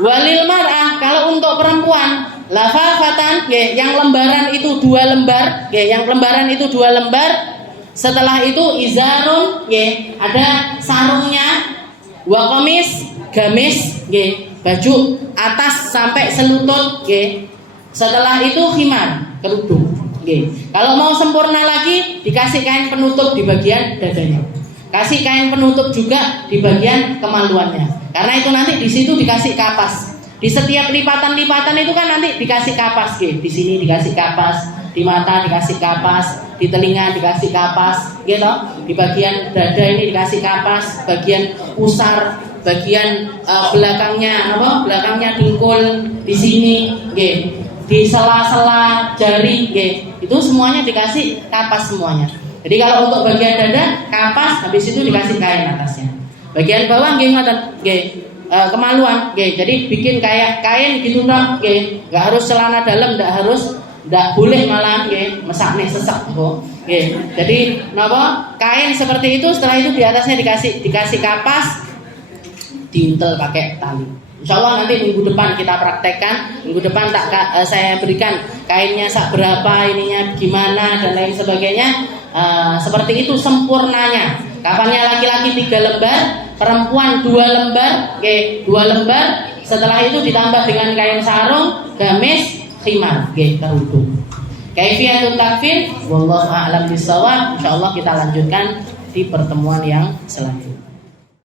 Walil mar'ah, kalau untuk perempuan lafafatan, nggih, yang lembaran itu 2 lembar, nggih, yang lembaran itu 2 lembar. Setelah itu izarun, nggih, ada sarungnya, wa qamis, gamis, nggih, baju atas sampai selutut, nggih. Setelah itu khimar, kerudung, nggih. Kalau mau sempurna lagi dikasih kain penutup di bagian dadanya. Kasih kain penutup juga di bagian kemaluannya. Karena itu nanti di situ dikasih kapas. Di setiap lipatan-lipatan itu kan nanti dikasih kapas, nggih. Di sini dikasih kapas, di mata dikasih kapas, di telinga dikasih kapas, gitu. Di bagian dada ini dikasih kapas, bagian pusar, bagian belakangnya belakangnya dengkul di sini, nggih. Di sela-sela jari, nggih. Itu semuanya dikasih kapas semuanya. Jadi kalau untuk bagian dada kapas, habis itu dikasih kain atasnya. Bagian bawah nggih ngoten, nggih. Kemaluan, nggih. Jadi bikin kayak kain gitu tok, nggih. Enggak harus celana dalam, enggak boleh malah nggih, mesakne sesek kok. Nggih. Jadi napa? Kain seperti itu, setelah itu di atasnya dikasih kapas, diuntel pakai tali. Insyaallah nanti minggu depan kita praktekkan. Minggu depan saya berikan kainnya sak berapa, ininya gimana dan lain sebagainya. Seperti itu sempurnanya. Kafannya laki-laki 3 lembar, perempuan 2 lembar, oke, 2 lembar. Setelah itu ditambah dengan kain sarung, gamis, khimar, oke, kerudung. Kaifiyatul takfin, wallahu a'lam bishawab. Insyaallah kita lanjutkan di pertemuan yang selanjutnya.